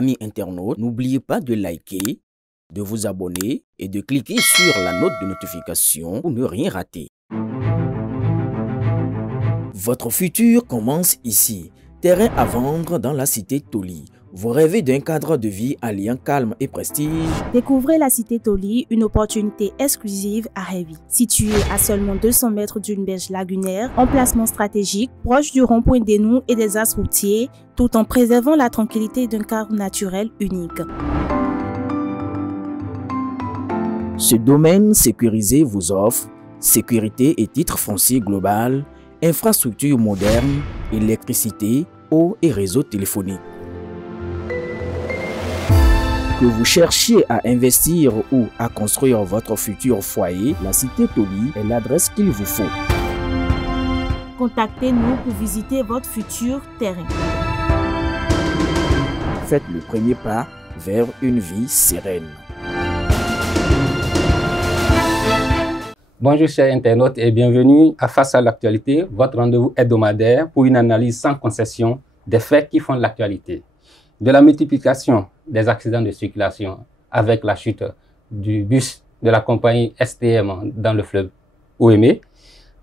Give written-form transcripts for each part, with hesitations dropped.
amis internautes, n'oubliez pas de liker, de vous abonner et de cliquer sur la note de notification pour ne rien rater. Votre futur commence ici. Terrain à vendre dans la cité Toli. Vous rêvez d'un cadre de vie alliant calme et prestige? Découvrez la cité Toli, une opportunité exclusive à Révi. Située à seulement 200 mètres d'une berge lagunaire, emplacement stratégique, proche du rond-point des Nous et des axes routiers, tout en préservant la tranquillité d'un cadre naturel unique. Ce domaine sécurisé vous offre sécurité et titre foncier global, infrastructure moderne, électricité, eau et réseau téléphonique. Que vous cherchiez à investir ou à construire votre futur foyer, la cité Toli est l'adresse qu'il vous faut. Contactez-nous pour visiter votre futur terrain. Faites le premier pas vers une vie sereine. Bonjour chers internautes et bienvenue à Face à l'actualité, votre rendez-vous hebdomadaire pour une analyse sans concession des faits qui font l'actualité. De la multiplication des accidents de circulation avec la chute du bus de la compagnie STM dans le fleuve Ouémé,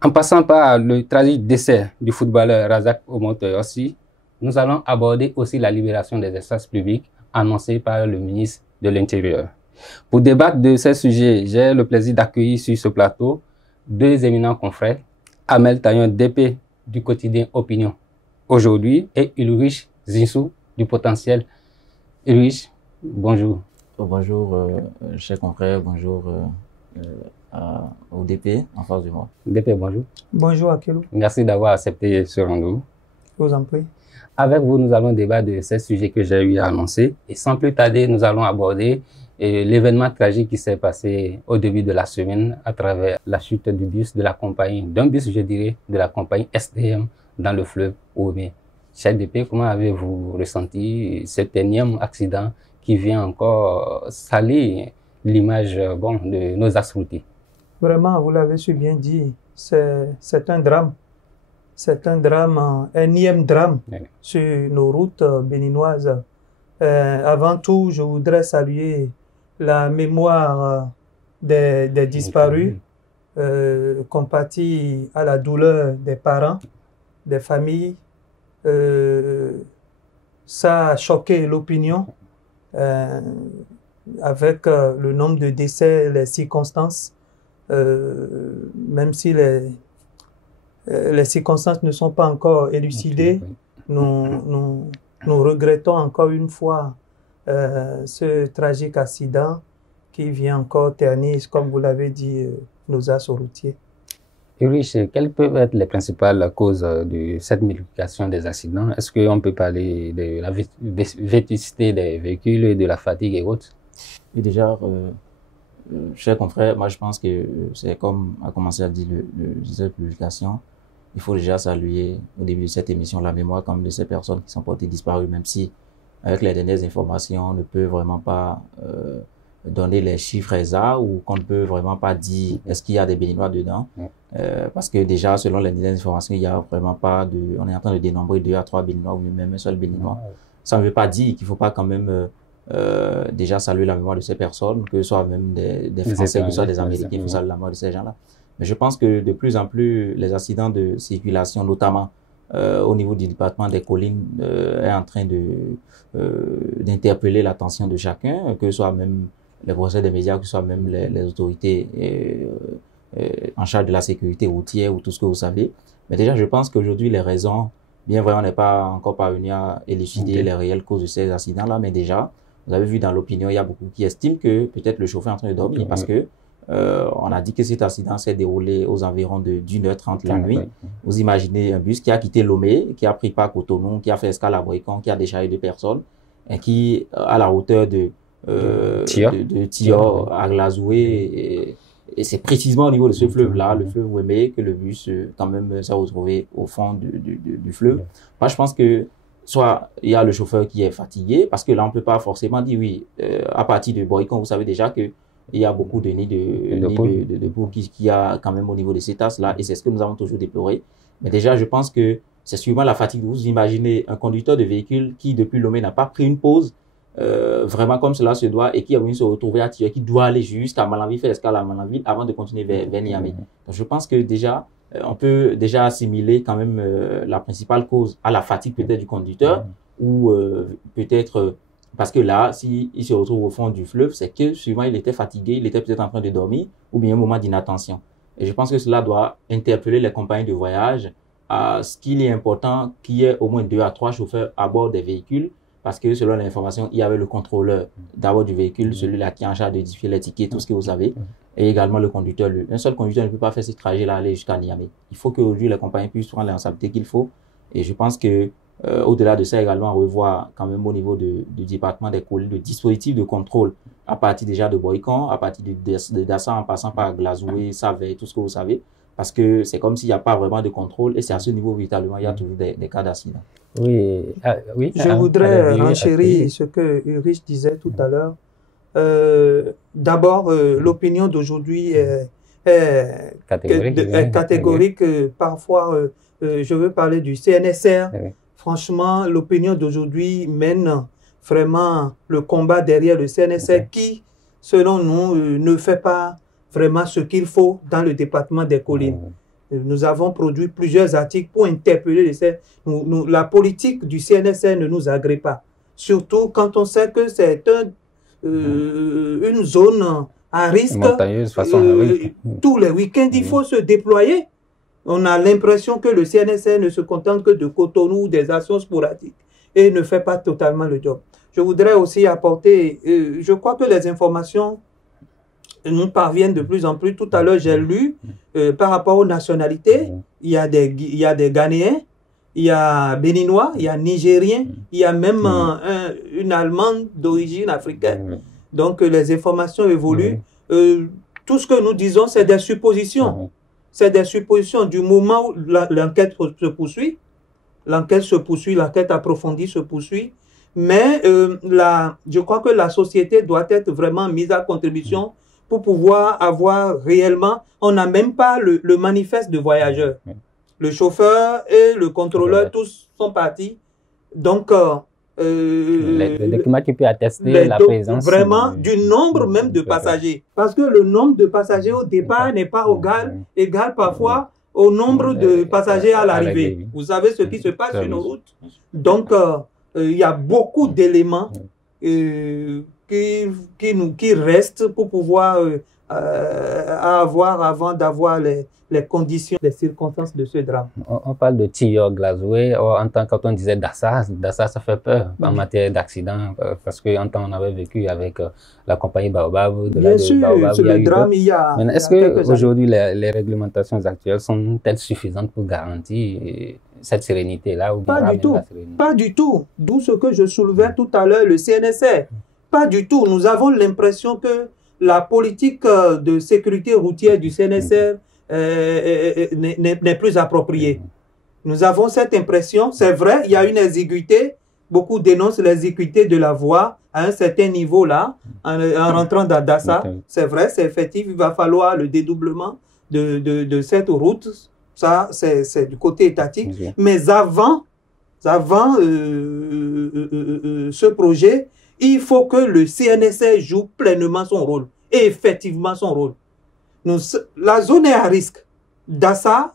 en passant par le tragique décès du footballeur Razak Omotoye aussi, nous allons aborder aussi la libération des espaces publics annoncée par le ministre de l'Intérieur. Pour débattre de ces sujets, j'ai le plaisir d'accueillir sur ce plateau deux éminents confrères, Amel Taillon, DP du quotidien Opinion aujourd'hui, et Ulrich Zinsou du Potentiel. Ulrich, bonjour. Bonjour, chers confrères, bonjour au DP en face de moi. DP, bonjour. Bonjour Akelou. Merci d'avoir accepté ce rendez-vous. Je vous en prie. Avec vous, nous allons débattre de ces sujets que j'ai eu à annoncer. Et sans plus tarder, nous allons aborder l'événement tragique qui s'est passé au début de la semaine à travers la chute du bus de la compagnie, d'un bus, je dirais, de la compagnie STM dans le fleuve Ouémé. Cher DP, comment avez-vous ressenti cet énième accident qui vient encore salir l'image de nos axes routiers? Vraiment, vous l'avez su bien dit, c'est un drame. C'est un drame, un énième drame sur nos routes béninoises. Avant tout, je voudrais saluer la mémoire des disparus, compatis à la douleur des parents, des familles. Ça a choqué l'opinion avec le nombre de décès, les circonstances, même si les circonstances ne sont pas encore élucidées, nous regrettons encore une fois ce tragique accident qui vient encore ternir, comme vous l'avez dit, nos axes routiers. Ulrich, quelles peuvent être les principales causes de cette multiplication des accidents? Est-ce qu'on peut parler de la vétusté des véhicules, de la fatigue et autres? Et déjà, chers confrères, moi je pense que c'est comme a commencé à dire cette publication. Il faut déjà saluer au début de cette émission la mémoire comme de ces personnes qui sont portées disparues, même si avec les dernières informations on ne peut vraiment pas donner les chiffres exacts ou qu'on ne peut vraiment pas dire est-ce qu'il y a des Béninois dedans, parce que déjà selon les dernières informations il y a vraiment pas de, on est en train de dénombrer 2 à 3 Béninois ou même un seul Béninois. Ça ne veut pas dire qu'il faut pas quand même déjà saluer la mémoire de ces personnes, que ce soit même des Français, que ce soit des Américains, il faut saluer la mémoire de ces gens-là. Mais je pense que de plus en plus, les accidents de circulation, notamment au niveau du département des collines, est en train d'interpeller l'attention de chacun, que ce soit même les professeurs des médias, que ce soit même les autorités en charge de la sécurité routière ou tout ce que vous savez. Mais déjà, je pense qu'aujourd'hui, les raisons, bien vrai, on n'est pas encore parvenu à élucider les réelles causes de ces accidents-là, mais déjà, vous avez vu dans l'opinion, il y a beaucoup qui estiment que peut-être le chauffeur est en train de dormir parce que on a dit que cet accident s'est déroulé aux environs de 1h30 la nuit. Vous imaginez un bus qui a quitté Lomé, qui a pris pas Cotonou, qui a fait escale à Brikon, qui a déchargé 2 personnes, et qui, à la hauteur de Tior à Glazoué, et c'est précisément au niveau de ce fleuve-là, le fleuve Ouémé, que le bus quand même s'est retrouvé au fond du fleuve. Moi, je pense que soit il y a le chauffeur qui est fatigué, parce que là, on peut pas forcément dire oui, à partir de Brikon, vous savez déjà que il y a beaucoup de nids de poules qui a quand même au niveau de ces tasses-là, et c'est ce que nous avons toujours déploré. Mais déjà, je pense que c'est sûrement la fatigue. Vous imaginez un conducteur de véhicule qui, depuis Lomé, n'a pas pris une pause, vraiment comme cela se doit et qui est venu se retrouver à Tivé, qui doit aller jusqu'à Malanville, faire escale à Malanville avant de continuer vers Niamey. Donc, je pense que déjà, on peut déjà assimiler quand même la principale cause à la fatigue peut-être du conducteur ou peut-être parce que là, s'il se retrouve au fond du fleuve, c'est que souvent il était fatigué, il était peut-être en train de dormir ou bien un moment d'inattention. Et je pense que cela doit interpeller les compagnies de voyage à ce qu'il est important qu'il y ait au moins 2 à 3 chauffeurs à bord des véhicules parce que selon l'information, il y avait le contrôleur d'abord du véhicule, celui-là qui est en charge de diffuser les tickets, tout ce que vous savez, et également le conducteur. Un seul conducteur ne peut pas faire ce trajet-là aller jusqu'à Niamey. Il faut qu'aujourd'hui les compagnies puissent prendre les responsabilités qu'il faut. Et je pense que au-delà de ça également, revoir quand même au niveau du département des collines, le dispositif de contrôle à partir déjà de Boycon, à partir de Dassa en passant par Glazoué, Savé, tout ce que vous savez. Parce que c'est comme s'il n'y a pas vraiment de contrôle et c'est à ce niveau véritablement il y a toujours des cas d'accident. Oui, oui. Je voudrais renchérir ce que Ulrich disait tout à l'heure. D'abord, l'opinion d'aujourd'hui est catégorique. Parfois, je veux parler du CNSR. Oui. Franchement, l'opinion d'aujourd'hui mène vraiment le combat derrière le CNSR qui, selon nous, ne fait pas vraiment ce qu'il faut dans le département des collines. Nous avons produit plusieurs articles pour interpeller les CNSR. La politique du CNSR ne nous agrée pas. Surtout quand on sait que c'est une zone à risque. Tous les week-ends, il faut se déployer. On a l'impression que le CNSR ne se contente que de Cotonou ou des actions sporadiques et ne fait pas totalement le job. Je voudrais aussi apporter, je crois que les informations nous parviennent de plus en plus. Tout à l'heure, j'ai lu par rapport aux nationalités, il y a des Ghanéens, il y a Béninois, il y a Nigériens, il y a même une Allemande d'origine africaine. Donc, les informations évoluent. Tout ce que nous disons, c'est des suppositions. C'est des suppositions du moment où l'enquête se poursuit. L'enquête approfondie se poursuit. Mais je crois que la société doit être vraiment mise à contribution pour pouvoir avoir réellement, on n'a même pas le manifeste de voyageurs. Le chauffeur et le contrôleur, tous sont partis. Donc, le document qui peut attester la présence vraiment du nombre même de passagers. Parce que le nombre de passagers au départ n'est pas égal parfois au nombre de passagers à l'arrivée. Vous savez ce qui se passe sur nos routes. Donc, il y a beaucoup d'éléments qui restent pour pouvoir avoir avant d'avoir les conditions, les circonstances de ce drame. On parle de Tiyo Glazoué. Quand on disait Dassa, ça fait peur en matière d'accident parce qu'en temps on avait vécu avec la compagnie Baobab. Bien sûr, sur le drame, il y a. Est-ce qu'aujourd'hui les réglementations actuelles sont-elles suffisantes pour garantir cette sérénité-là? Pas du tout. D'où ce que je soulevais tout à l'heure, le CNSR. Pas du tout. Nous avons l'impression que la politique de sécurité routière du CNSR n'est plus appropriée. Nous avons cette impression. C'est vrai, il y a une exiguïté. Beaucoup dénoncent l'exiguïté de la voie à un certain niveau là, en rentrant dans Dassa. C'est vrai, c'est effectif. Il va falloir le dédoublement de cette route. Ça, c'est du côté étatique. Mais avant ce projet, il faut que le CNSR joue pleinement son rôle. Et effectivement son rôle. La zone est à risque. Dassa,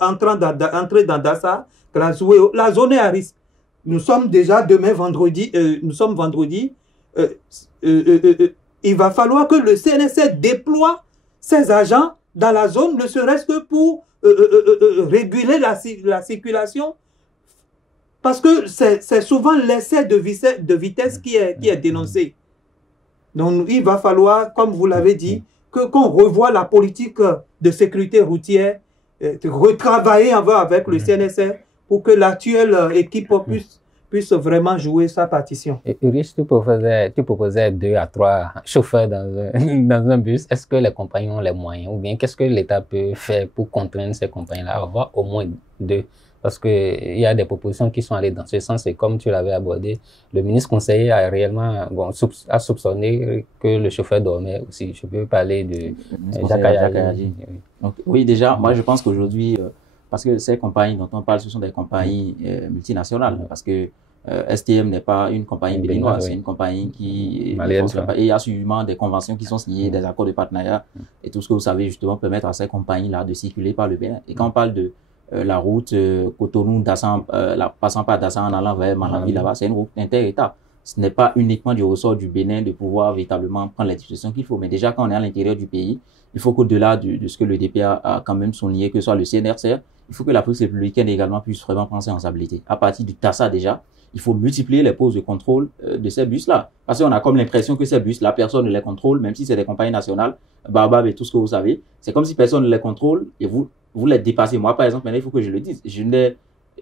entrer dans Dassa, Glazoué, la zone est à risque. Nous sommes déjà demain vendredi. Il va falloir que le CNSR déploie ses agents dans la zone, ne serait-ce que pour réguler la circulation. Parce que c'est souvent l'excès de vitesse qui est dénoncé. Donc, il va falloir, comme vous l'avez dit, qu'on revoie la politique de sécurité routière, retravailler avec le CNSR pour que l'actuelle équipe puisse vraiment jouer sa partition. Et Ulrich, tu proposais 2 à 3 chauffeurs dans un bus. Est-ce que les compagnies ont les moyens ou bien qu'est-ce que l'État peut faire pour contraindre ces compagnies-là à avoir au moins 2? Parce qu'il y a des propositions qui sont allées dans ce sens et comme tu l'avais abordé, le ministre conseiller a réellement soupçonné que le chauffeur dormait aussi. Je peux parler de Jacques Ayagi. Oui, déjà, moi je pense qu'aujourd'hui, parce que ces compagnies dont on parle, ce sont des compagnies multinationales, parce que STM n'est pas une compagnie béninoise, c'est une compagnie qui malienne. Et il y a sûrement des conventions qui sont signées, des accords de partenariat et tout ce que vous savez justement permettre à ces compagnies-là de circuler par le Bénin. Et quand on parle de la route Cotonou-Dassan, passant par Dassan en allant vers Manaville là-bas, c'est une route inter-État. Ce n'est pas uniquement du ressort du Bénin de pouvoir véritablement prendre les dispositions qu'il faut. Mais déjà, quand on est à l'intérieur du pays, il faut qu'au-delà de ce que le DPA a quand même souligné, que ce soit le CNRCR, il faut que la police républicaine également puisse vraiment prendre ses responsabilités. À partir du TASA déjà, il faut multiplier les postes de contrôle de ces bus-là. Parce qu'on a comme l'impression que ces bus-là, personne ne les contrôle, même si c'est des compagnies nationales, Baobab et tout ce que vous savez. C'est comme si personne ne les contrôle et vous les dépassez. Moi, par exemple, maintenant, il faut que je le dise.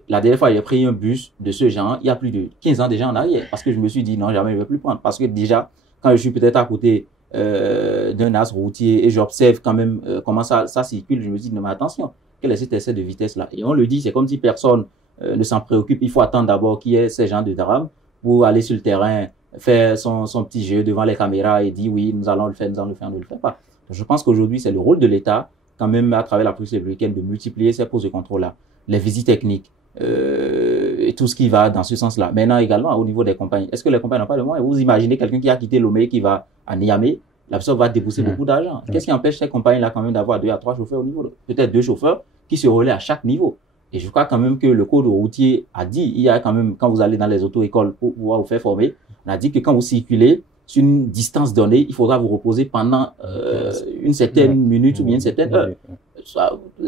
La dernière fois, j'ai pris un bus de ce genre, il y a plus de 15 ans déjà en arrière, parce que je me suis dit non, jamais je ne vais plus prendre. Parce que déjà, quand je suis peut-être à côté d'un axe routier et j'observe quand même comment ça circule, je me dis non, mais attention, quel est cet excès de vitesse-là? Et on le dit, c'est comme si personne ne s'en préoccupe. Il faut attendre d'abord qu'il y ait ces gens de drame pour aller sur le terrain, faire son petit jeu devant les caméras et dire oui, nous allons le faire, on ne le fait pas. Donc, je pense qu'aujourd'hui, c'est le rôle de l'État, quand même à travers la police républicaine, de multiplier ces postes de contrôle-là, les visites techniques, et tout ce qui va dans ce sens-là. Maintenant également au niveau des compagnies, est-ce que les compagnies n'ont pas de moyens? Vous imaginez quelqu'un qui a quitté Lomé, qui va à Niamey, la personne va débourser beaucoup d'argent. Qu'est-ce qui empêche ces compagnies-là quand même d'avoir 2 à 3 chauffeurs au niveau, peut-être 2 chauffeurs qui se relaient à chaque niveau? Et je crois quand même que le code routier a dit, il y a quand même, quand vous allez dans les auto-écoles pour pouvoir vous faire former, on a dit que quand vous circulez sur une distance donnée, il faudra vous reposer pendant une certaine minute ou bien une certaine heure.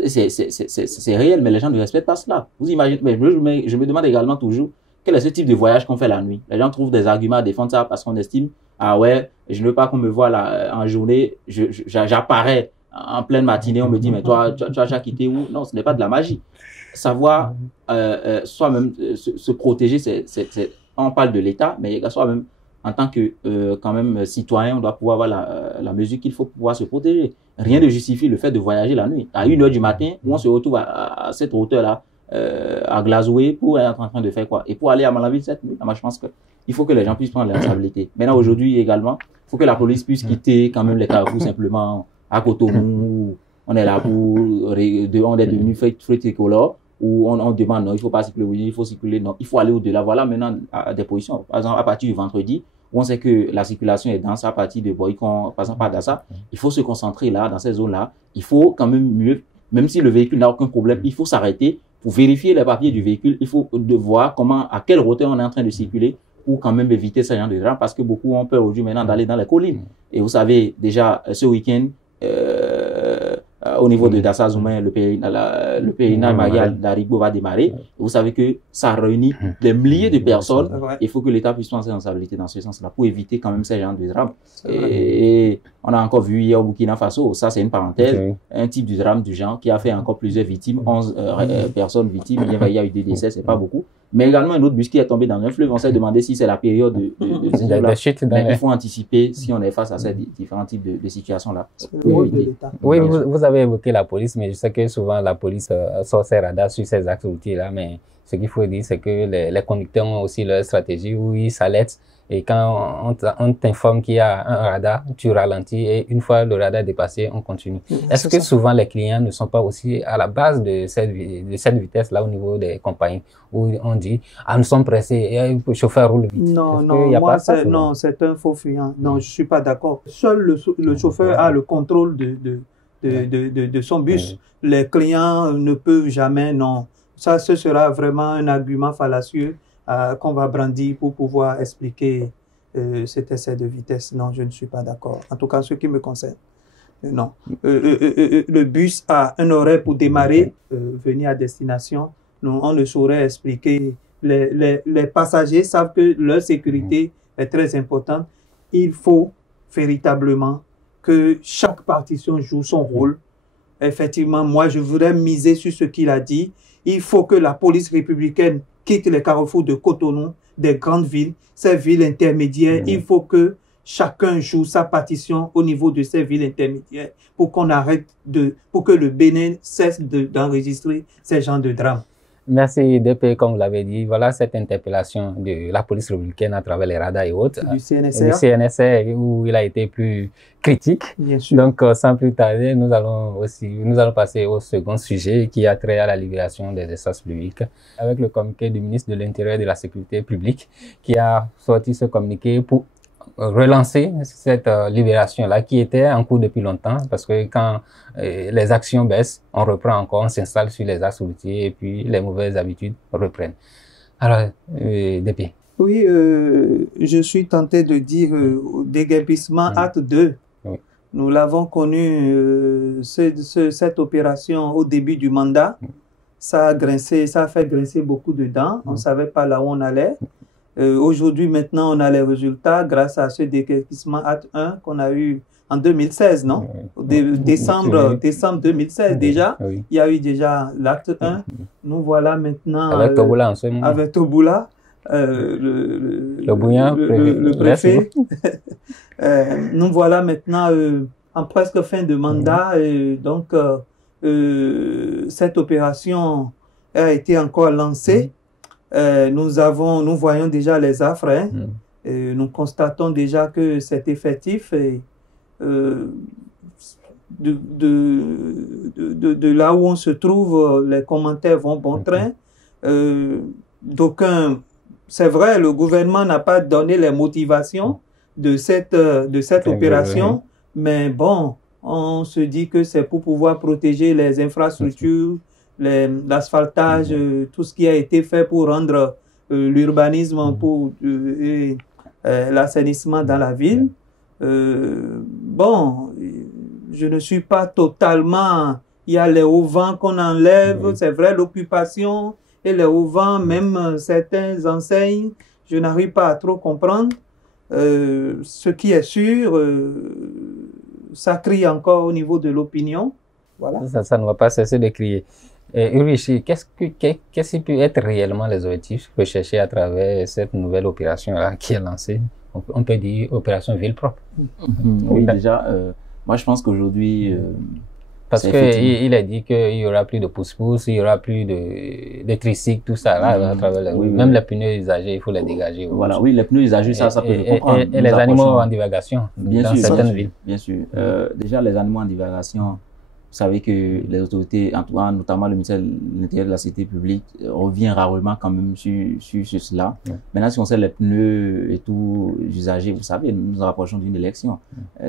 C'est réel, mais les gens ne respectent pas cela. Vous imaginez, mais je me demande également toujours, quel est ce type de voyage qu'on fait la nuit? Les gens trouvent des arguments à défendre ça parce qu'on estime, ah ouais, je ne veux pas qu'on me voit là en journée, j'apparais en pleine matinée, on me dit, mais toi, tu as déjà quitté où? Non, ce n'est pas de la magie. Savoir soi-même se protéger, on parle de l'État, mais soi-même, en tant que quand même citoyen, on doit pouvoir avoir la mesure qu'il faut pouvoir se protéger. Rien ne justifie le fait de voyager la nuit. À 1h du matin, où on se retrouve à cette hauteur-là, à Glazoué, pour être en train de faire quoi? Et pour aller à Manaville cette nuit, moi je pense qu'il faut que les gens puissent prendre les responsabilités. Maintenant, aujourd'hui également, il faut que la police puisse quitter quand même les carrefours simplement à Cotonou, où on est là on est devenu feuille tricolore, où on demande non, il ne faut pas circuler, oui, il faut circuler, non, il faut aller au-delà. Voilà maintenant à des positions. Par exemple, à partir du vendredi, où on sait que la circulation est dense à partir de Boycon, passant par Dassa, il faut se concentrer là, dans ces zones-là. Il faut quand même mieux, même si le véhicule n'a aucun problème, il faut s'arrêter pour vérifier les papiers du véhicule. Il faut voir à quelle hauteur on est en train de circuler pour quand même éviter ce genre de drame, parce que beaucoup ont peur aujourd'hui maintenant d'aller dans les collines. Et vous savez, déjà, ce week-end, au niveau de Dassa Zoumen, le pèlerinage marial d'Arigo va démarrer. Vous savez que ça réunit des milliers de personnes. Il faut que l'État puisse prendre ses responsabilités dans ce sens-là pour éviter quand même ces genres de drames. Et on a encore vu hier au Burkina Faso, ça c'est une parenthèse, un type de drame du genre qui a fait encore plusieurs victimes, 11 personnes victimes. Il y a eu des décès, c'est pas beaucoup. Mais également un autre bus qui est tombé dans un fleuve. On s'est demandé si c'est la période de chute. Mais il faut anticiper si on est face à ces différents types de situations-là. Oui, vous avez évoqué la police, mais je sais que souvent la police sort ses radars sur ces axes routiers-là, mais ce qu'il faut dire, c'est que les conducteurs ont aussi leur stratégie où ils s'alertent. Et quand on t'informe qu'il y a un radar, tu ralentis et une fois le radar dépassé, on continue. Est-ce que souvent les clients ne sont pas aussi à la base de cette vitesse-là au niveau des compagnies où on dit « Ah, nous sommes pressés et le chauffeur roule vite ». Non, non, c'est un faux fuyant. Non, je suis pas d'accord. Seul le chauffeur a le contrôle de son bus. Les clients ne peuvent jamais, non. Ça, ce sera vraiment un argument fallacieux qu'on va brandir pour pouvoir expliquer cet excès de vitesse. Non, je ne suis pas d'accord. En tout cas, ce qui me concerne. Non. Le bus a un horaire pour démarrer, venir à destination. Non, on ne saurait expliquer. Les passagers savent que leur sécurité est très importante. Il faut véritablement que chaque partition joue son rôle. Effectivement, moi, je voudrais miser sur ce qu'il a dit. Il faut que la police républicaine quitte les carrefours de Cotonou, des grandes villes, ces villes intermédiaires. Il faut que chacun joue sa partition au niveau de ces villes intermédiaires pour qu'on arrête pour que le Bénin cesse d'enregistrer ces genres de drames. Merci DP, comme vous l'avez dit. Voilà cette interpellation de la police républicaine à travers les radars et autres. Du CNSR. Du CNSR, où il a été plus critique. Bien sûr. Donc, sans plus tarder, nous allons passer au second sujet qui a trait à la libération des espaces publics avec le communiqué du ministre de l'Intérieur et de la Sécurité publique qui a sorti ce communiqué pour relancer cette libération-là qui était en cours depuis longtemps parce que quand les actions baissent, on reprend encore, on s'installe sur les axes routiers et puis les mauvaises habitudes reprennent. Alors, DP. Oui, je suis tenté de dire déguerpissement acte 2. Oui. Nous l'avons connu, cette opération au début du mandat. Ça a fait grincer beaucoup de dents. On ne savait pas là où on allait. Aujourd'hui, maintenant, on a les résultats grâce à ce déguerpissement acte 1 qu'on a eu en 2016, non? Décembre 2016 déjà. Oui. Il y a eu déjà l'acte 1. Nous voilà maintenant avec Toboula en ce moment. avec Toboula, le préfet. Nous voilà maintenant en presque fin de mandat. Donc, cette opération a été encore lancée. Nous voyons déjà les affres. Hein. Nous constatons déjà que c'est effectif. Et, de là où on se trouve, les commentaires vont bon train. D'aucuns, c'est vrai, le gouvernement n'a pas donné les motivations de cette opération, mais bon, on se dit que c'est pour pouvoir protéger les infrastructures, l'asphaltage, tout ce qui a été fait pour rendre l'urbanisme, pour l'assainissement dans la ville. Bon, je ne suis pas totalement... Il y a les auvents qu'on enlève, c'est vrai, l'occupation et les auvents, même certaines enseignes, je n'arrive pas à trop comprendre. Ce qui est sûr, ça crie encore au niveau de l'opinion. Voilà. Ça ne va pas cesser de crier. Ulrich, qu'est-ce qui peut être réellement les objectifs recherchés à travers cette nouvelle opération-là qui est lancée? On peut dire opération ville propre. Oui, déjà, moi je pense qu'aujourd'hui... parce qu'il a dit qu'il y aura plus de pousse-pousse, il y aura plus de tricycles, tout ça, là, à travers même les pneus usagés, il faut les dégager. Voilà, oui, les pneus usagés, ça peut se comprendre. Et les animaux en divagation dans certaines villes. Bien sûr. Déjà, les animaux en divagation, vous savez que les autorités, en tout cas, notamment le ministère de l'Intérieur et de la Sécurité publique, revient rarement quand même sur cela. Maintenant, si on sait les pneus et tout usagés, vous savez, nous nous rapprochons d'une élection,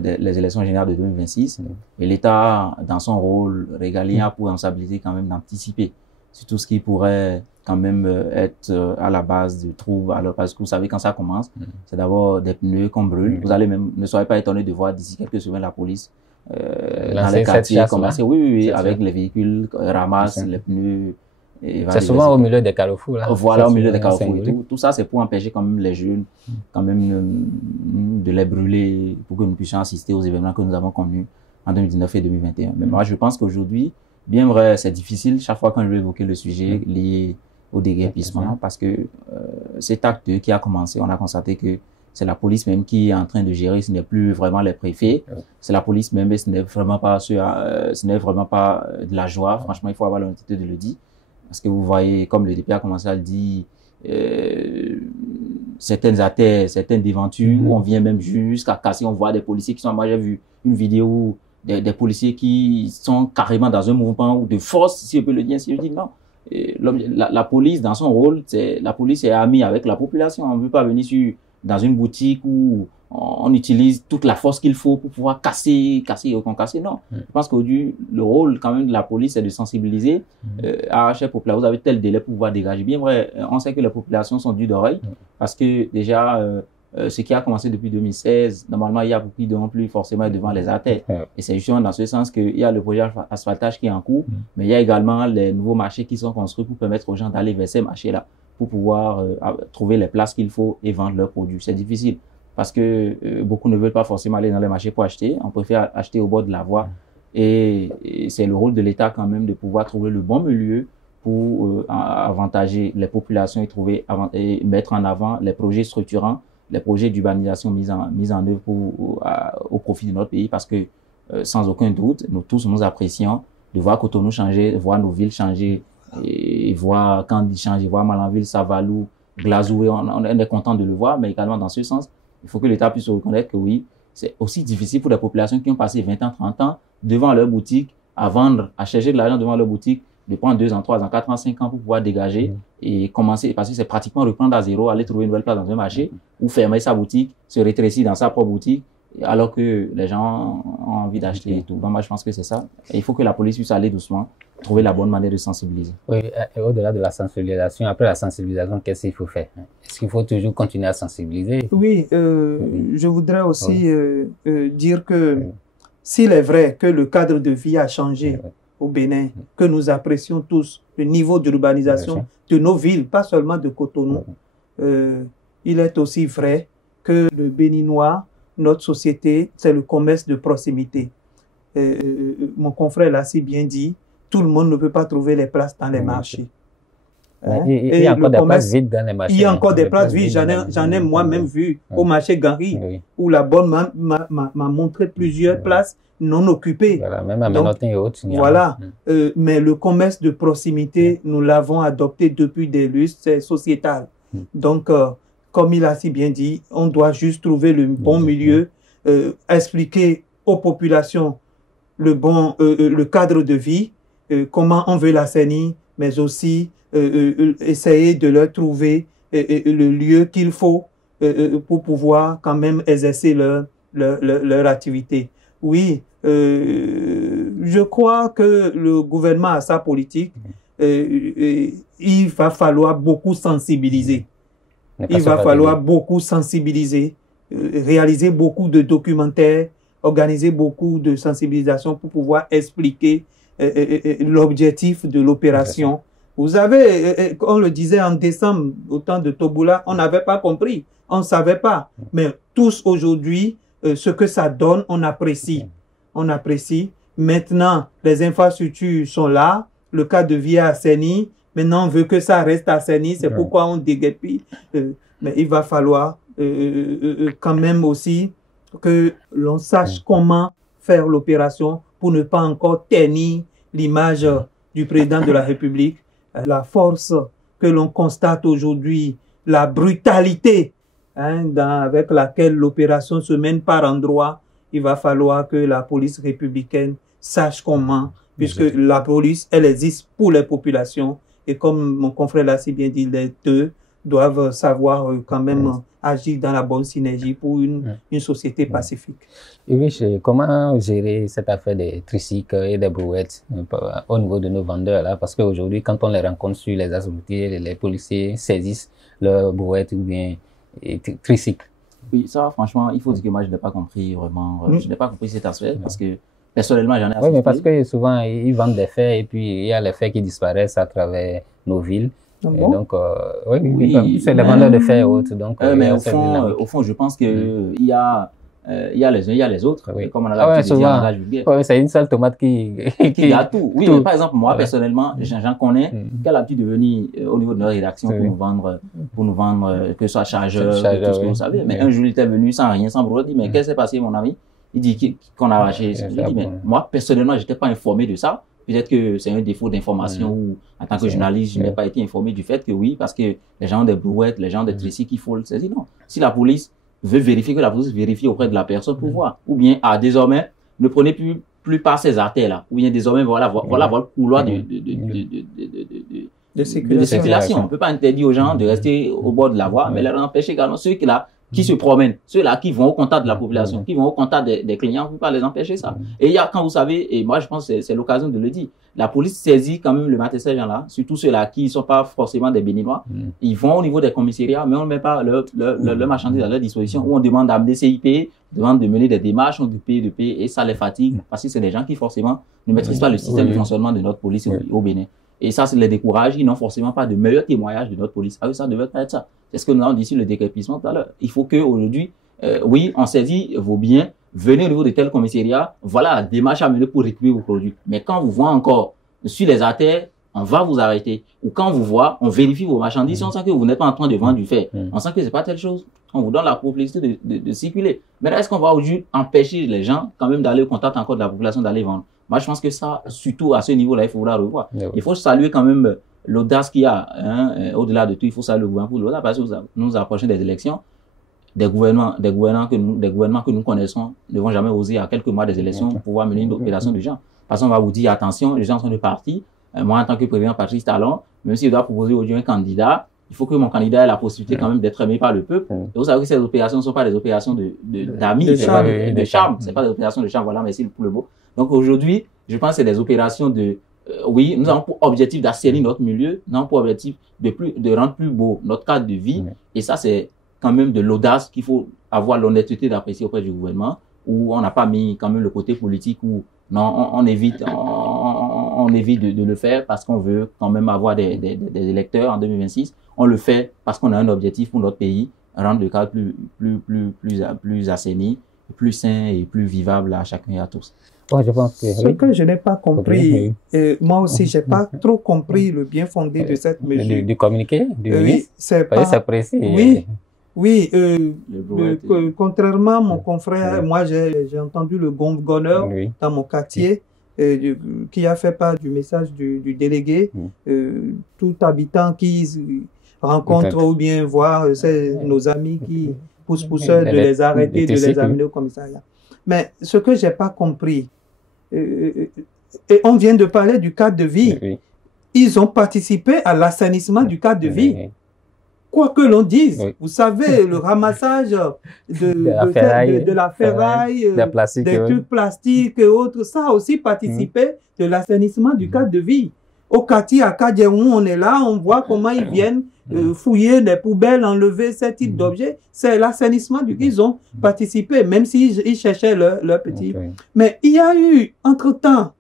les élections générales de 2026, et l'État, dans son rôle régalien, a pour responsabilité quand même d'anticiper sur tout ce qui pourrait quand même être à la base de troubles. Alors, parce que vous savez, quand ça commence, c'est d'abord des pneus qu'on brûle. Vous allez même, ne soyez pas étonnés de voir d'ici quelques semaines la police dans les quartiers commencer, oui, avec les véhicules ramassent les pneus. C'est souvent au milieu des carrefours. Là. Voilà, au milieu des carrefours. Tout ça, c'est pour empêcher quand même les jeunes, quand même, de les brûler pour que nous puissions assister aux événements que nous avons connus en 2019 et 2021. Mais moi, je pense qu'aujourd'hui, bien vrai, c'est difficile chaque fois quand je vais évoquer le sujet lié au déguerpissement parce que cet acte qui a commencé, on a constaté que c'est la police même qui est en train de gérer, ce n'est plus vraiment les préfets, c'est la police même, mais ce n'est vraiment pas de la joie. Franchement, il faut avoir l'honnêteté de le dire. Parce que vous voyez, comme le DP a commencé à le dire, certaines artères, certaines déventures, où on vient même jusqu'à casser, on voit des policiers qui sont, moi j'ai vu une vidéo des policiers qui sont carrément dans un mouvement de force, si je peux le dire, si je dis non. La police, dans son rôle, la police est amie avec la population. On ne veut pas venir dans une boutique où on utilise toute la force qu'il faut pour pouvoir casser et reconsasser. Non. Je pense qu'aujourd'hui, le rôle quand même de la police, c'est de sensibiliser à chaque population. Vous avez tel délai pour pouvoir dégager. Bien vrai, on sait que les populations sont dues d'oreille parce que déjà, ce qui a commencé depuis 2016, normalement, il y a beaucoup de non plus forcément devant les artères. Et c'est justement dans ce sens qu'il y a le projet asphaltage qui est en cours, mais il y a également les nouveaux marchés qui sont construits pour permettre aux gens d'aller vers ces marchés-là pour pouvoir trouver les places qu'il faut et vendre leurs produits. C'est difficile parce que beaucoup ne veulent pas forcément aller dans les marchés pour acheter. On préfère acheter au bord de la voie. Et c'est le rôle de l'État quand même de pouvoir trouver le bon milieu pour avantager les populations et mettre en avant les projets structurants, les projets d'urbanisation mis en œuvre au profit de notre pays parce que sans aucun doute, nous tous nous apprécions de voir Cotonou changer, de voir nos villes changer Et ils voient, quand ils changent, ils voient Malanville, Savalou, Glazoué, on est content de le voir, mais également dans ce sens, il faut que l'État puisse reconnaître que oui, c'est aussi difficile pour les populations qui ont passé 20 ans, 30 ans devant leur boutique, à vendre, à chercher de l'argent devant leur boutique, de prendre 2 ans, 3 ans, 4 ans, 5 ans pour pouvoir dégager et commencer, parce que c'est pratiquement reprendre à zéro, aller trouver une nouvelle place dans un marché, ou fermer sa boutique, se rétrécir dans sa propre boutique, alors que les gens ont envie d'acheter et tout. Donc moi, je pense que c'est ça. Et il faut que la police puisse aller doucement, trouver la bonne manière de sensibiliser. Oui, et au-delà de la sensibilisation, après la sensibilisation, qu'est-ce qu'il faut faire? Est-ce qu'il faut toujours continuer à sensibiliser? Oui, je voudrais aussi dire que s'il est vrai que le cadre de vie a changé au Bénin, que nous apprécions tous le niveau d'urbanisation de nos villes, pas seulement de Cotonou, il est aussi vrai que le Béninois, notre société, c'est le commerce de proximité. Mon confrère l'a si bien dit, tout le monde ne peut pas trouver les places dans les marchés. Il y a encore des places vides dans les marchés. Il y a encore des places vides. J'en ai moi-même vu au marché Gary, où la bonne m'a montré plusieurs places non occupées. Voilà, même à Ménotin et autres. Voilà. Mais le commerce de proximité, nous l'avons adopté depuis des lustres, c'est sociétal. Donc, comme il a si bien dit, on doit juste trouver le bon milieu, expliquer aux populations le cadre de vie, comment on veut l'assainir, mais aussi essayer de leur trouver le lieu qu'il faut pour pouvoir quand même exercer leur activité. Oui, je crois que le gouvernement a sa politique. Il va falloir beaucoup sensibiliser. Il va falloir beaucoup sensibiliser, réaliser beaucoup de documentaires, organiser beaucoup de sensibilisation pour pouvoir expliquer l'objectif de l'opération. Vous savez, on le disait en décembre, au temps de Toboula, on n'avait pas compris, on ne savait pas. Mais tous aujourd'hui, ce que ça donne, on apprécie. On apprécie. Maintenant, les infrastructures sont là, le cadre de vie est assaini. Maintenant, on veut que ça reste assaini, c'est pourquoi on déguépille. Mais il va falloir quand même aussi que l'on sache comment faire l'opération pour ne pas encore ternir l'image du président de la République. La force que l'on constate aujourd'hui, la brutalité avec laquelle l'opération se mène par endroits, il va falloir que la police républicaine sache comment, puisque la police, elle existe pour les populations. Et comme mon confrère l'a si bien dit, les deux doivent savoir quand même agir dans la bonne synergie pour une société pacifique. Et oui, comment gérer cette affaire des tricycles et des brouettes au niveau de nos vendeurs là? Parce qu'aujourd'hui, quand on les rencontre sur les axes routiers, les policiers saisissent leurs brouettes ou bien tricycles. Oui, ça, franchement, il faut dire que moi, je n'ai pas compris vraiment, je n'ai pas compris cet aspect parce que personnellement, j'en ai assisté. Oui, mais parce que souvent, ils vendent des faits et puis il y a les faits qui disparaissent à travers nos villes. Ah et bon? donc, oui, c'est les vendeurs de faits et autres. Donc, mais au fond, je pense que il y a les uns, il y a les autres. Oui. Comme on a l'habitude de dire en langage vulgaire. C'est une seule tomate qui a tout. Oui, mais par exemple, moi, personnellement, j'en connais qui a l'habitude de venir au niveau de notre rédaction pour nous vendre, que ce soit chargeur, tout ce que vous savez. Mais un jour, il était venu sans rien, sans brouette, il dit, mais qu'est-ce qui s'est passé, mon ami? Il dit qu'on a acheté. Je dis, mais moi, personnellement, j'étais pas informé de ça. Peut-être que c'est un défaut d'information ou en tant que journaliste, je n'ai pas été informé du fait que oui, parce que les gens ont des brouettes, les gens ont des tricycles, il faut le saisir. Non. Si la police veut vérifier, que la police vérifie auprès de la personne pour voir. Ou bien, désormais, ne prenez plus par ces artères-là. Ou bien, désormais, voilà le couloir de circulation. On ne peut pas interdire aux gens de rester au bord de la voie, mais leur empêcher également ceux qui se promènent, ceux-là qui vont au contact de la population, qui vont au contact des clients, on ne peut pas les empêcher ça. Et il y a, quand vous savez, et moi je pense que c'est l'occasion de le dire, la police saisit quand même le matin ces gens-là, surtout ceux-là qui ne sont pas forcément des Béninois. Ils vont au niveau des commissariats, mais on ne met pas leur marchandise à leur disposition, où on demande d'amener CIP, demande de mener des démarches, on de payer, et ça les fatigue, parce que c'est des gens qui forcément ne maîtrisent pas le système de fonctionnement de notre police au Bénin. Et ça, c'est les décourage, ils n'ont forcément pas de meilleurs témoignages de notre police. Ah oui, ça devait pas être ça. C'est ce que nous avons dit sur le décrépissement tout à l'heure. Il faut qu'aujourd'hui, oui, on saisit vos biens, venez au niveau de tel commissariat, voilà la démarche à mener pour récupérer vos produits. Mais quand vous voit encore sur les artères, on va vous arrêter. Ou quand vous voit, on vérifie vos marchandises, on sent que vous n'êtes pas en train de vendre du fait. On sent que c'est pas telle chose. On vous donne la possibilité de circuler. Mais là, est-ce qu'on va aujourd'hui empêcher les gens quand même d'aller au contact encore de la population d'aller vendre? Moi, je pense que ça, surtout à ce niveau-là, il faudra revoir. Il faut saluer quand même l'audace qu'il y a, hein, au-delà de tout, il faut saluer le gouvernement pour l'audace, parce que nous approchons des élections, des gouvernements que nous connaissons ne vont jamais oser à quelques mois des élections pouvoir mener une opération de gens. Parce qu'on va vous dire, attention, les gens sont de parti. Moi, en tant que président Patrice Talon, même s'il doit proposer aujourd'hui un candidat, il faut que mon candidat ait la possibilité quand même d'être aimé par le peuple. Et vous savez que ces opérations ne sont pas des opérations d'amis, de charme. C'est pas des opérations de charme, voilà, merci pour le mot. Donc aujourd'hui, je pense que c'est des opérations de, oui, nous avons pour objectif d'assainir notre milieu, nous avons pour objectif de rendre plus beau notre cadre de vie. Et ça, c'est quand même de l'audace qu'il faut avoir l'honnêteté d'apprécier auprès du gouvernement, où on n'a pas mis quand même le côté politique, où non, on évite de le faire parce qu'on veut quand même avoir des électeurs en 2026. On le fait parce qu'on a un objectif pour notre pays, rendre le cadre plus assaini, plus sain et plus vivable à chacun et à tous. Ouais, je pense que, ce que je n'ai pas compris, moi aussi, j'ai pas trop compris le bien fondé de cette mesure. Du communiqué, oui, c'est pas précis. Oui, contrairement à mon confrère, moi j'ai entendu le gouverneur dans mon quartier qui a fait part du message du délégué. Tout habitant qui rencontre ou bien voir nos amis qui poussent de les arrêter, de les amener au commissariat. Mais ce que j'ai pas compris, et on vient de parler du cadre de vie, ils ont participé à l'assainissement du cadre de vie. Quoi que l'on dise, vous savez, le ramassage de la ferraille, des trucs plastiques et autres, ça a aussi participé de l'assainissement du cadre de vie. Au quartier à Kadjerou, on est là, on voit comment ils viennent fouiller les poubelles, enlever ces types d'objets. C'est l'assainissement ils ont participé, même s'ils cherchaient leur petit. Mais il y a eu, entre-temps,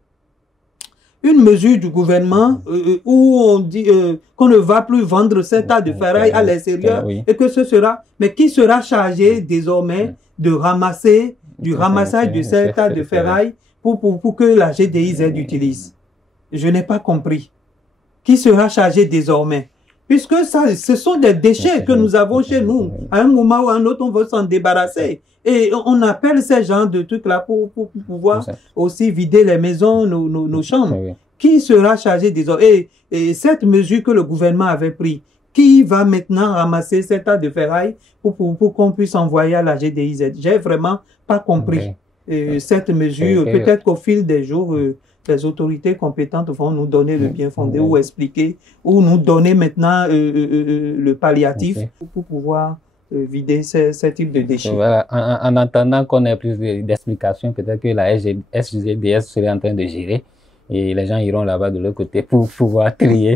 une mesure du gouvernement où on dit qu'on ne va plus vendre cet tas de ferraille à l'extérieur et que ce sera, mais qui sera chargé désormais de ramasser, du ramassage de cet tas de ferraille pour que la GDIZ utilise. Je n'ai pas compris. Qui sera chargé désormais? Puisque ça, ce sont des déchets que nous avons chez nous. À un moment ou à un autre, on veut s'en débarrasser. Et on appelle ces gens de trucs-là pour pouvoir aussi vider les maisons, nos chambres. Qui sera chargé désormais? Et cette mesure que le gouvernement avait prise, qui va maintenant ramasser cet tas de ferraille pour qu'on puisse envoyer à la GDIZ? J'ai vraiment pas compris cette mesure. Peut-être qu'au fil des jours, les autorités compétentes vont nous donner le bien fondé ou expliquer, ou nous donner maintenant le palliatif pour pouvoir vider ces types de déchets. Voilà. En attendant qu'on ait plus d'explications, peut-être que la SGDS serait en train de gérer et les gens iront là-bas de l'autre côté pour pouvoir trier,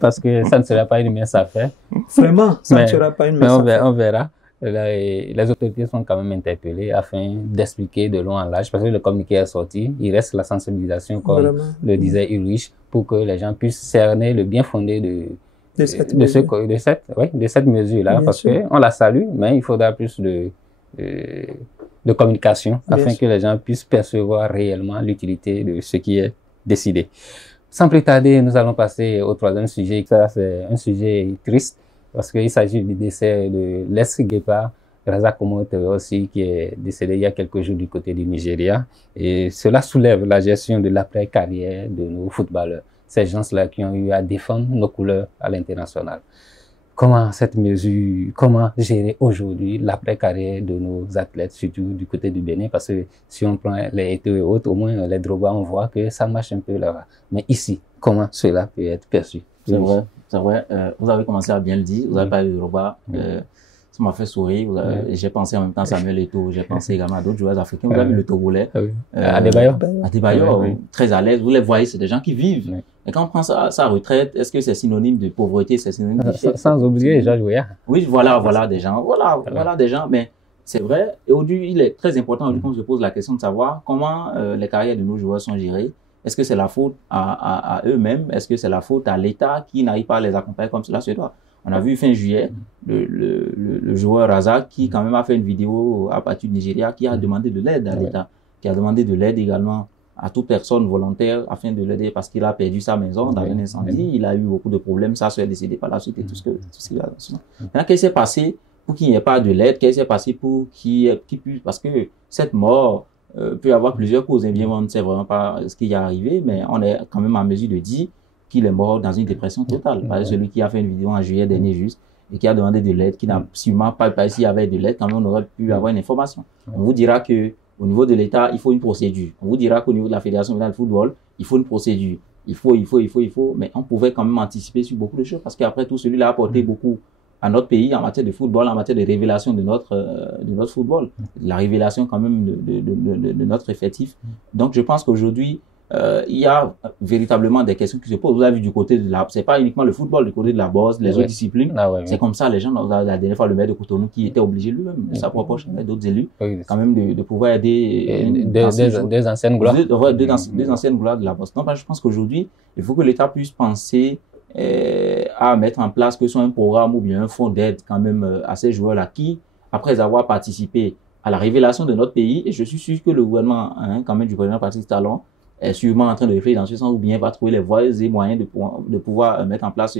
parce que ça ne sera pas une mince affaire. Vraiment, ça ne sera pas une mince affaire. On verra. Les autorités sont quand même interpellées afin d'expliquer de long en large, parce que le communiqué est sorti, il reste la sensibilisation, comme le disait Ulrich, pour que les gens puissent cerner le bien fondé de cette mesure-là, parce qu'on la salue, mais il faudra plus de communication afin que les gens puissent percevoir réellement l'utilité de ce qui est décidé. Sans plus tarder, nous allons passer au troisième sujet. Ça, c'est un sujet triste, parce qu'il s'agit du décès de l'ex-guépard Razak Omote aussi, qui est décédé il y a quelques jours du côté du Nigeria. Et cela soulève la gestion de l'après-carrière de nos footballeurs. Ces gens-là qui ont eu à défendre nos couleurs à l'international. Comment cette mesure, comment gérer aujourd'hui l'après-carrière de nos athlètes, surtout du côté du Bénin? Parce que si on prend les Eto'o et autres, au moins les Drogba, on voit que ça marche un peu là-bas. Mais ici, comment cela peut être perçu? C'est vrai. C'est vrai, vous avez commencé à bien le dire, vous avez parlé de Drogba, ça m'a fait sourire, j'ai pensé en même temps à Samuel Eto'o, j'ai pensé également à d'autres joueurs africains, vous avez vu le Togolais, Adebayor, très à l'aise, vous les voyez, c'est des gens qui vivent. Et quand on prend sa retraite, est-ce que c'est synonyme de pauvreté, c'est synonyme de... Sans oublier Georges Weah. Oui, voilà des gens, voilà des gens, mais c'est vrai, et aujourd'hui, il est très important, aujourd'hui, qu'on se pose la question de savoir comment les carrières de nos joueurs sont gérées. Est-ce que c'est la faute à eux-mêmes? Est-ce que c'est la faute à l'État qui n'arrive pas à les accompagner comme cela se doit? On a vu fin juillet, le joueur Razak qui quand même a fait une vidéo à partir du Nigeria, qui a demandé de l'aide à l'État, qui a demandé de l'aide également à toute personne volontaire afin de l'aider parce qu'il a perdu sa maison dans un incendie, il a eu beaucoup de problèmes, sa soeur est décédée par la suite et tout ce qu'il a. Maintenant, qu'est-ce qui s'est passé pour qu'il n'y ait pas de l'aide? Qu'est-ce qui s'est passé pour qu'il puisse, parce que cette mort peut y avoir plusieurs causes. Et bien, on ne sait vraiment pas ce qui est arrivé, mais on est quand même en mesure de dire qu'il est mort dans une dépression totale. Par exemple, celui qui a fait une vidéo en juillet dernier juste, et qui a demandé de l'aide, qui n'a sûrement pas s'il y avait de l'aide, quand même on aurait pu avoir une information. On vous dira que au niveau de l'État, il faut une procédure. On vous dira qu'au niveau de la Fédération de football, il faut une procédure. Il faut, mais on pouvait quand même anticiper sur beaucoup de choses, parce qu'après tout, celui-là a apporté beaucoup à notre pays en matière de football, en matière de révélation de notre football, la révélation quand même de notre effectif. Donc je pense qu'aujourd'hui, il y a véritablement des questions qui se posent. Vous avez vu du côté de c'est pas uniquement le football, du côté de la boxe, les autres disciplines. C'est comme ça, les gens, la dernière fois, le maire de Cotonou qui était obligé lui-même, de sa propre chambre, d'autres élus, quand même de pouvoir aider deux anciennes gloires. Deux anciennes gloires de la boxe. Donc, je pense qu'aujourd'hui, il faut que l'État puisse penser à mettre en place que ce soit un programme ou bien un fonds d'aide quand même à ces joueurs-là qui, après avoir participé à la révélation de notre pays, et je suis sûr que le gouvernement, quand même du président Patrice Talon, est sûrement en train de réfléchir dans ce sens, ou bien va trouver les voies et moyens de pouvoir mettre en place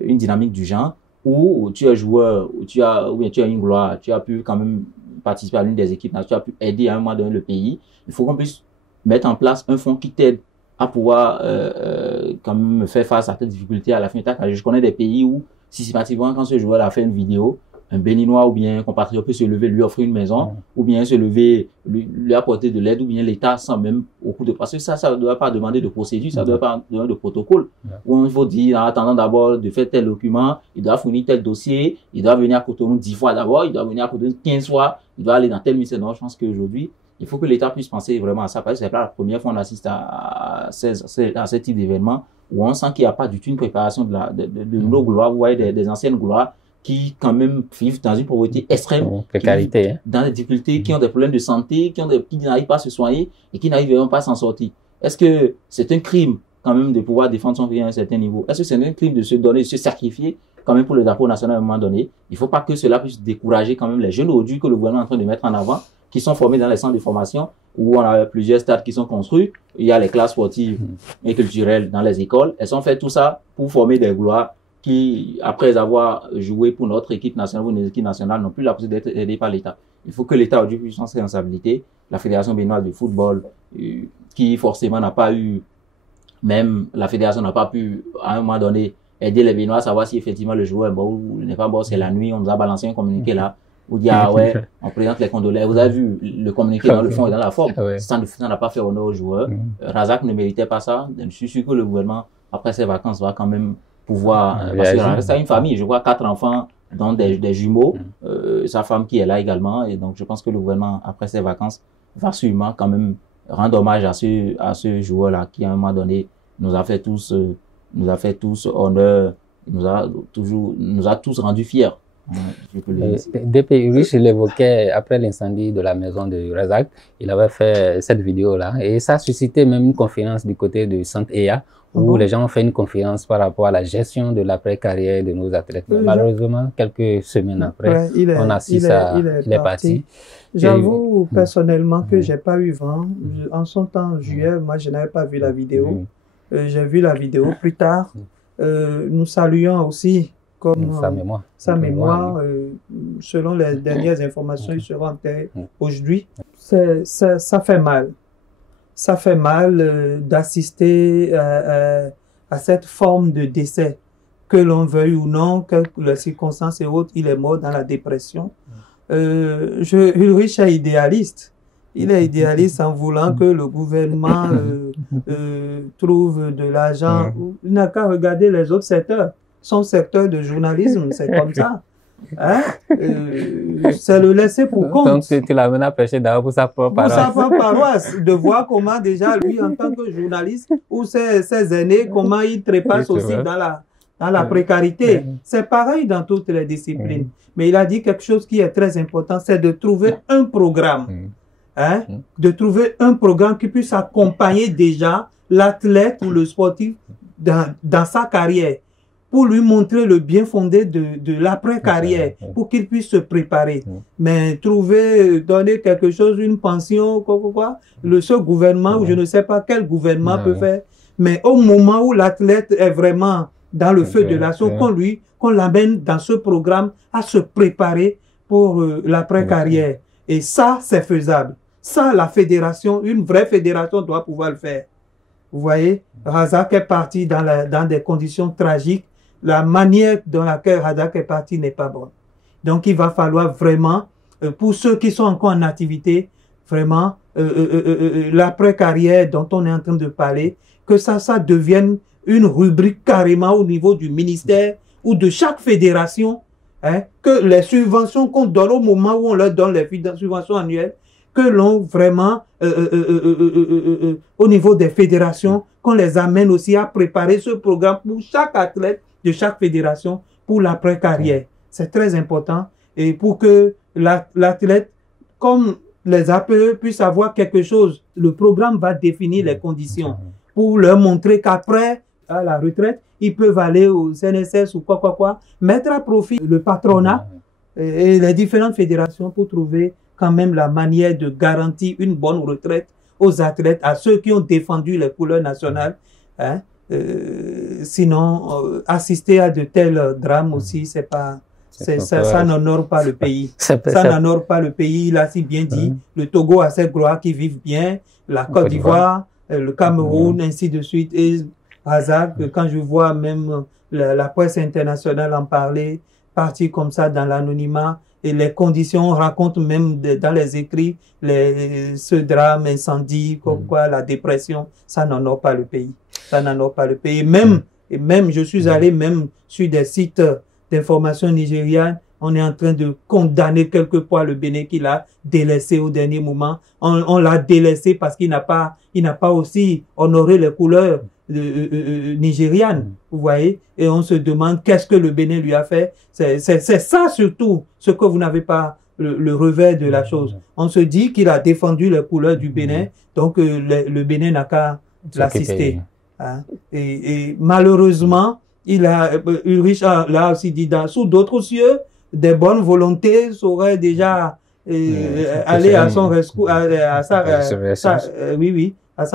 une dynamique du genre où tu es joueur, ou bien tu as une gloire, tu as pu quand même participer à l'une des équipes, tu as pu aider à un moment donné le pays. Il faut qu'on puisse mettre en place un fonds qui t'aide à pouvoir quand même faire face à cette difficulté à la fin de ta carrière. Je connais des pays où systématiquement quand ce joueur a fait une vidéo, un Béninois ou bien un compatriote peut se lever, lui offrir une maison, ou bien se lever, lui apporter de l'aide, ou bien l'État sans même au coup de... Parce que ça ne doit pas demander de procédure, ça ne doit pas demander de protocole. Où il faut dire, en attendant d'abord de faire tel document, il doit fournir tel dossier, il doit venir à Cotonou 10 fois d'abord, il doit venir à Cotonou 15 fois, il doit aller dans tel ministère. Non, je pense qu'aujourd'hui, il faut que l'État puisse penser vraiment à ça, parce que c'est pas la première fois qu'on assiste à ce type d'événement où on sent qu'il n'y a pas du tout une préparation de nos gloires, vous voyez, des anciennes gloires, qui quand même vivent dans une pauvreté extrême, précarité, dans des difficultés, qui ont des problèmes de santé, qui n'arrivent pas à se soigner et qui n'arrivent vraiment pas à s'en sortir. Est-ce que c'est un crime quand même de pouvoir défendre son pays à un certain niveau? Est-ce que c'est un crime de se donner, de se sacrifier quand même pour le drapeau national à un moment donné? Il ne faut pas que cela puisse décourager quand même les jeunes aujourd'hui que le gouvernement est en train de mettre en avant, qui sont formés dans les centres de formation où on a plusieurs stades qui sont construits. Il y a les classes sportives et culturelles dans les écoles. Elles ont fait tout ça pour former des gloires qui, après avoir joué pour notre équipe nationale ou une équipe nationale, n'ont plus la possibilité d'être aidés par l'État. Il faut que l'État aujourd'hui puisse prendre ses responsabilités. La Fédération béninoise de football, qui forcément n'a pas eu, même la Fédération n'a pas pu, à un moment donné, aider les Béninois à savoir si effectivement le joueur est bon ou n'est pas bon, c'est la nuit, on nous a balancé un communiqué là, où dit, ah ouais, on présente les condoléances. Vous avez vu le communiqué dans le fond et dans la forme. Ça n'a pas fait honneur aux joueurs. Razak ne méritait pas ça. Je suis sûr que le gouvernement, après ses vacances, va quand même pouvoir, parce qu'il reste à une famille, je vois 4 enfants, dont des jumeaux, sa femme qui est là également, et donc je pense que le gouvernement, après ses vacances, va sûrement quand même rendre hommage à ce joueur-là, qui à un moment donné nous a fait tous honneur, nous a tous rendus fiers. Depuis Riche l'évoquait après l'incendie de la maison de Razak, il avait fait cette vidéo-là, et ça a suscité même une conférence du côté de Saint-Eya, où les gens ont fait une conférence par rapport à la gestion de l'après-carrière de nos athlètes. Malheureusement, quelques semaines après, on assiste à... Il est parti. J'avoue personnellement que j'ai pas eu vent. En son temps, en juillet, moi, je n'avais pas vu la vidéo. J'ai vu la vidéo plus tard. Nous saluons aussi comme sa mémoire. Selon les dernières informations, il sera enterré aujourd'hui. Ça fait mal. Ça fait mal d'assister à cette forme de décès, que l'on veuille ou non, quelles les circonstances et autres, il est mort dans la dépression. Ulrich est idéaliste. Il est idéaliste en voulant que le gouvernement trouve de l'argent. Il n'a qu'à regarder les autres secteurs. Son secteur de journalisme, c'est comme ça. Hein? C'est le laisser pour compte. Donc, tu l'amènes à pêcher d'abord pour sa propre paroisse. Pour sa propre paroisse. De voir comment déjà lui, en tant que journaliste, ou ses aînés, comment ils trépassent aussi dans la précarité. C'est pareil dans toutes les disciplines. Mais il a dit quelque chose qui est très important, c'est de trouver un programme. Hein? De trouver un programme qui puisse accompagner déjà l'athlète ou le sportif dans sa carrière, pour lui montrer le bien fondé de l'après-carrière, pour qu'il puisse se préparer. Mais donner quelque chose, une pension, ce gouvernement, ou je ne sais pas quel gouvernement peut faire, mais au moment où l'athlète est vraiment dans le feu de l'action, qu'on l'amène dans ce programme à se préparer pour l'après-carrière. Et ça, c'est faisable. Ça, la fédération, une vraie fédération doit pouvoir le faire. Vous voyez, Razak est parti dans des conditions tragiques. La manière dans laquelle Razak est parti n'est pas bonne. Donc, il va falloir vraiment, pour ceux qui sont encore en activité, vraiment, l'après-carrière dont on est en train de parler, que ça devienne une rubrique carrément au niveau du ministère ou de chaque fédération, hein, que les subventions qu'on donne au moment où on leur donne les subventions annuelles, que l'on vraiment, au niveau des fédérations, qu'on les amène aussi à préparer ce programme pour chaque athlète de chaque fédération pour l'après-carrière. C'est très important et pour que l'athlète, comme les APE, puissent avoir quelque chose. Le programme va définir les conditions pour leur montrer qu'après, à la retraite, ils peuvent aller au CNSS ou quoi, mettre à profit le patronat et les différentes fédérations pour trouver quand même la manière de garantir une bonne retraite aux athlètes, à ceux qui ont défendu les couleurs nationales. Hein. Sinon, assister à de tels drames aussi, c'est pas, ça n'honore pas le pays. Ça n'honore pas le pays. Il a si bien dit, le Togo a ses gloires qui vivent bien, la Côte d'Ivoire, le Cameroun, ainsi de suite. Et Razak, quand je vois même la presse internationale en parler, partir comme ça dans l'anonymat, et les conditions, on raconte même dans les écrits, ce drame, incendie, comme quoi la dépression, ça n'honore pas le pays. Ça n'honore pas le pays. Et même, je suis allé même sur des sites d'information nigériane, on est en train de condamner quelquefois le Bénin qu'il a délaissé au dernier moment. On l'a délaissé parce qu'il n'a pas aussi honoré les couleurs nigérianes, vous voyez, et on se demande qu'est-ce que le Bénin lui a fait. C'est ça surtout, ce que vous n'avez pas, le revers de la chose. On se dit qu'il a défendu les couleurs du Bénin, donc le Bénin n'a qu'à l'assister. Hein? Et malheureusement, Ulrich l'a aussi dit, sous d'autres cieux, des bonnes volontés sauraient déjà aller à son rescousse, à sa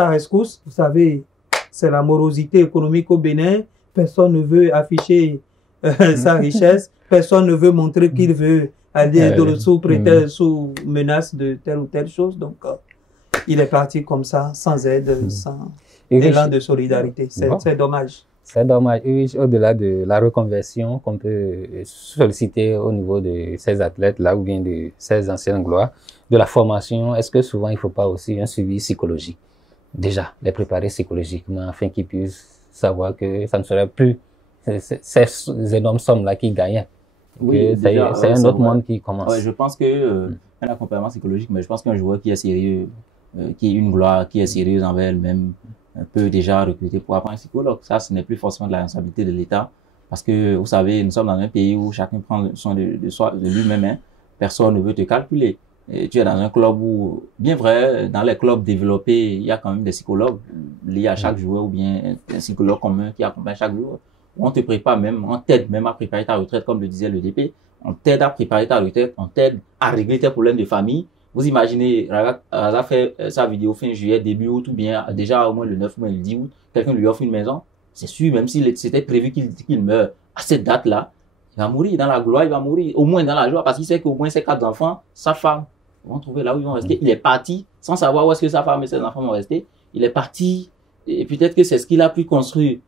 rescousse. Vous savez, c'est la morosité économique au Bénin. Personne ne veut afficher sa richesse. Personne ne veut montrer qu'il veut aller sous menace de telle ou telle chose. Donc, il est parti comme ça, sans aide, sans élan de solidarité. C'est dommage. C'est dommage. Au-delà de la reconversion qu'on peut solliciter au niveau de ces athlètes-là ou bien de ces anciennes gloires, de la formation, est-ce que souvent il ne faut pas aussi un suivi psychologique? Déjà, les préparer psychologiquement afin qu'ils puissent savoir que ça ne serait plus ces énormes sommes-là qui gagnent. Oui, c'est un autre monde qui commence. Ouais, je pense que un accompagnement psychologique, mais je pense qu'un joueur qui est sérieux, qui est une gloire, qui est sérieuse envers elle-même, peut déjà recruter pour apprendre un psychologue. Ça, ce n'est plus forcément de la responsabilité de l'État. Parce que, vous savez, nous sommes dans un pays où chacun prend soin de soi, de lui-même. Hein. Personne ne veut te calculer. Et tu es dans un club où, bien vrai, dans les clubs développés, il y a quand même des psychologues liés à chaque joueur ou bien un psychologue commun qui accompagne chaque joueur. On te prépare même, on t'aide même à préparer ta retraite, comme le disait le DP. On t'aide à préparer ta retraite, on t'aide à régler tes problèmes de famille. Vous imaginez, Razak fait sa vidéo fin juillet, début août, ou bien déjà au moins le 9 ou le 10 août, quelqu'un lui offre une maison. C'est sûr, même s'il c'était prévu qu'il meure à cette date-là, il va mourir dans la gloire, il va mourir au moins dans la joie, parce qu'il sait qu'au moins ses 4 enfants, sa femme, vont trouver là où ils vont rester. Il est parti sans savoir où est-ce que sa femme et ses enfants vont rester. Il est parti, et peut-être que c'est ce qu'il a pu construire,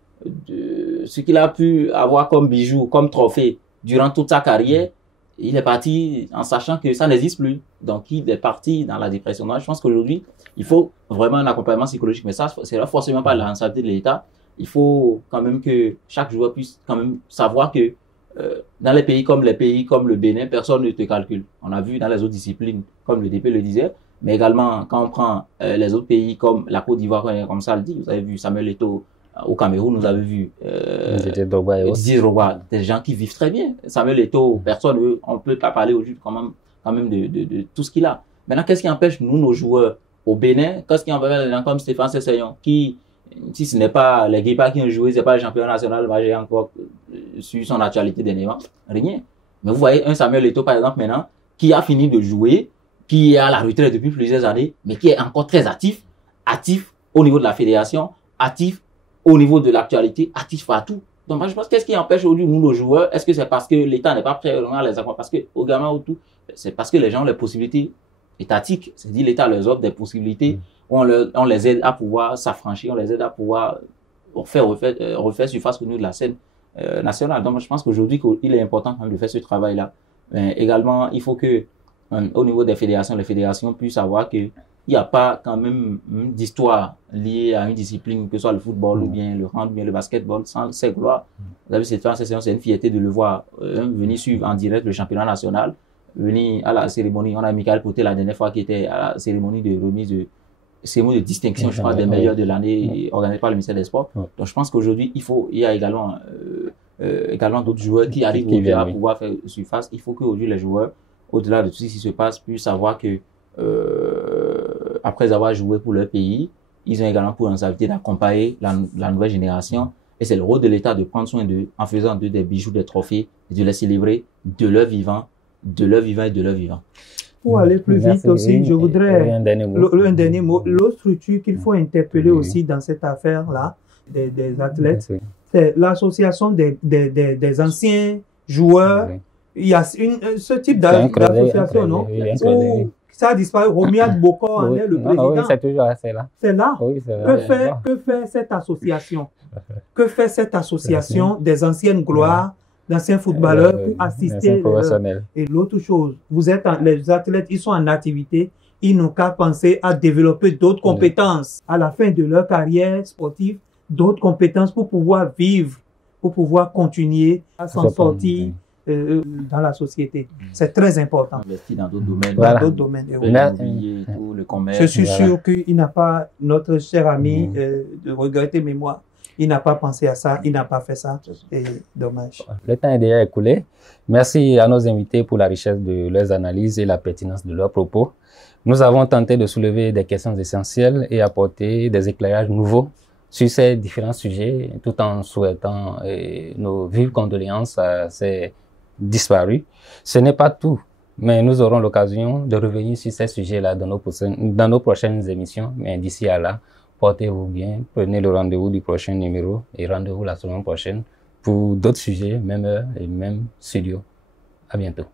ce qu'il a pu avoir comme bijoux, comme trophée durant toute sa carrière. Il est parti en sachant que ça n'existe plus. Donc, il est parti dans la dépression. Donc, je pense qu'aujourd'hui, il faut vraiment un accompagnement psychologique. Mais ça, c'est forcément pas la responsabilité de l'État. Il faut quand même que chaque joueur puisse quand même savoir que dans les pays comme le Bénin, personne ne te calcule. On a vu dans les autres disciplines, comme le DP le disait, mais également quand on prend les autres pays comme la Côte d'Ivoire, comme ça le dit, vous avez vu Samuel Eto'o au Cameroun, nous avez vu Didier Drogba, des gens qui vivent très bien. Samuel Eto'o, personne, on peut pas parler aujourd'hui quand même de tout ce qu'il a. Maintenant, qu'est-ce qui empêche nous, nos joueurs au Bénin, qu'est-ce qui empêche les gens comme Stéphane Sessegnon, qui, si ce n'est pas les Guépards qui ont joué, c'est pas le champion national, j'ai encore sur son actualité dernièrement, rien. Mais vous voyez un Samuel Eto'o, par exemple, maintenant, qui a fini de jouer, qui est à la retraite depuis plusieurs années, mais qui est encore très actif au niveau de la fédération, actif au niveau de l'actualité, actif partout. Donc, moi, je pense qu'est-ce qui empêche aujourd'hui nous, nos joueurs? Est-ce que c'est parce que l'État n'est pas prêt à les accompagner? Parce que, au gamin, autour, c'est parce que les gens ont les possibilités étatique. C'est-à-dire l'État leur offre des possibilités où on les aide à pouvoir s'affranchir, on les aide à pouvoir refaire surface au niveau de la scène nationale. Donc je pense qu'aujourd'hui il est important quand même de faire ce travail-là. Également, il faut que au niveau des fédérations, les fédérations puissent savoir que il n'y a pas quand même d'histoire liée à une discipline, que ce soit le football ou bien le hand ou bien le basketball, sans ses gloires. Vous avez cette c'est une fierté de le voir venir suivre en direct le championnat national, venir à la cérémonie. On a Michael Poté la dernière fois qui était à la cérémonie de remise de cérémonie de distinction, je crois, des meilleurs de l'année organisée par le ministère des Sports. Donc je pense qu'aujourd'hui, il y a également d'autres joueurs qui arrivent à pouvoir faire surface. Il faut qu'aujourd'hui les joueurs, au-delà de tout ce qui se passe, puissent savoir que après avoir joué pour leur pays, ils ont également pour responsabilité d'accompagner la nouvelle génération. Et c'est le rôle de l'État de prendre soin d'eux en faisant d'eux des bijoux, des trophées, et de les célébrer de leur vivant, et de leur vivant. Pour aller plus vite aussi, je voudrais un dernier mot. L'autre structure qu'il faut interpeller aussi dans cette affaire-là des athlètes, c'est l'association des anciens joueurs. Il y a ce type d'association, non? Ça a disparu. Romiad Bokor en est le président. Oui, c'est toujours là. C'est là. Oui, c'est là. Que fait cette association? Que fait cette association des anciennes gloires, d'anciens footballeurs pour assister et l'autre chose, les athlètes, ils sont en activité, ils n'ont qu'à penser à développer d'autres compétences à la fin de leur carrière sportive, d'autres compétences pour pouvoir vivre, pour pouvoir continuer à s'en sortir dans la société. C'est très important. Investir dans d'autres domaines. Dans d'autres domaines. Tout le commerce. Je suis sûr qu'il n'a pas, notre cher ami de regretter mémoire, il n'a pas pensé à ça, il n'a pas fait ça. Et dommage. Le temps est déjà écoulé. Merci à nos invités pour la richesse de leurs analyses et la pertinence de leurs propos. Nous avons tenté de soulever des questions essentielles et apporter des éclairages nouveaux sur ces différents sujets, tout en souhaitant nos vives condoléances à ces disparus. Ce n'est pas tout, mais nous aurons l'occasion de revenir sur ces sujets-là dans nos prochaines émissions. Mais d'ici à là, portez-vous bien, prenez le rendez-vous du prochain numéro et rendez-vous la semaine prochaine pour d'autres sujets, même heure et même studio. À bientôt.